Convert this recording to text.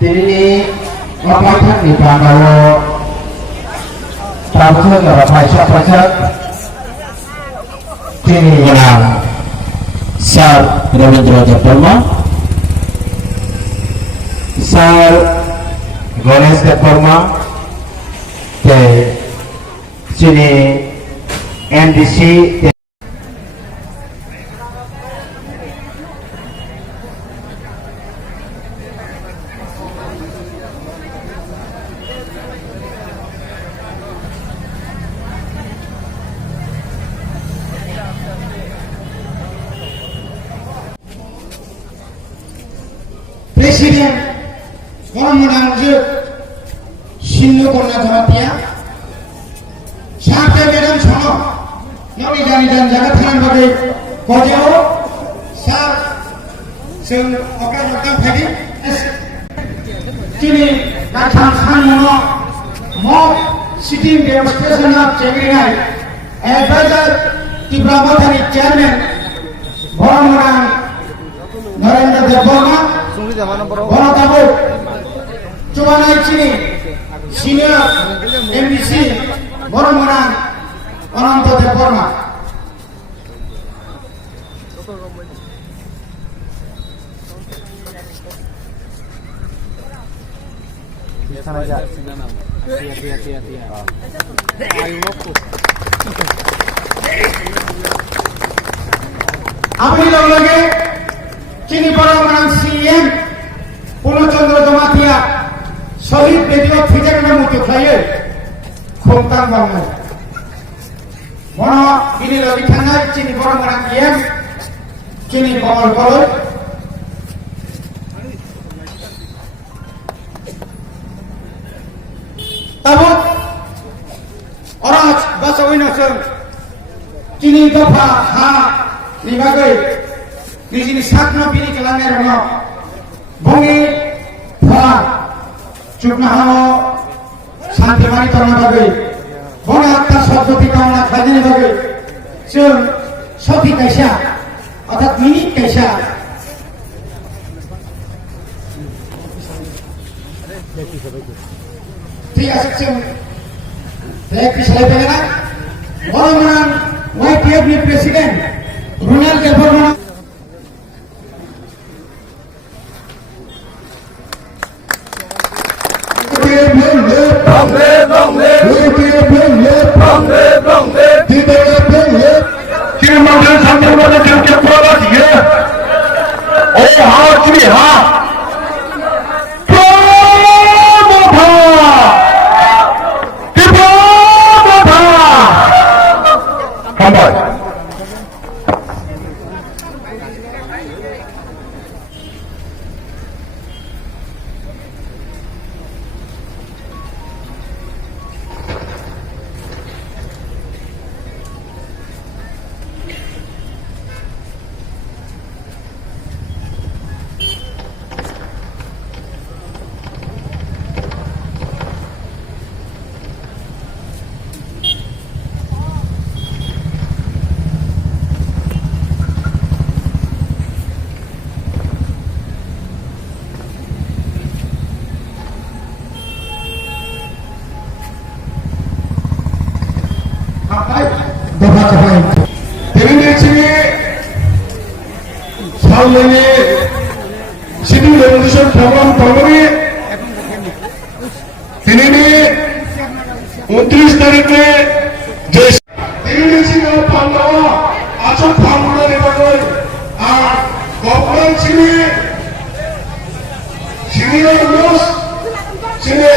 Ini memakan di Bangalo Prabowo nggak Malaysia saja ini yang Sar Ravindra Perma Sar Ganesh Perma ke sini NDC Presiden Muhammad Sindu Kona Jamatia Syakir Medam Sono Nabi Jani dan Jagat Hanan Bagai Kojeo Sar Seng Okan Phadi Kini Datang Sanono Mok Sitting Demonstration of Chegrinai Advisor Tibramatari Chairman Muhammad Narendra Debona Bono tamu cuma naik sini senior MDC orang-orang orang tua terhormat. Apa ini lagi? Kini para orang CM Pulau Chandra Jamatia Shahid Bedio Fijarana Mutu Khaye Khomtang Bangun Mono ini lagi tanggal kini para orang CM kini kolor-kolor tabut orang bahasa Winasem kini dopa ha libagai di sini sakno pilih kelanggar no bungi pala cukna halo santi mari torna bagai bungi atas suatu pikaulah khadini bagai cun soti kaisha atau mini kaisha tiga section baik disalai pegang orang YPF ni presiden Ronald Gilbert Ini 29 तारिखले J ini sini Pandawa acak Pandawa ni bagai Gopran sini sini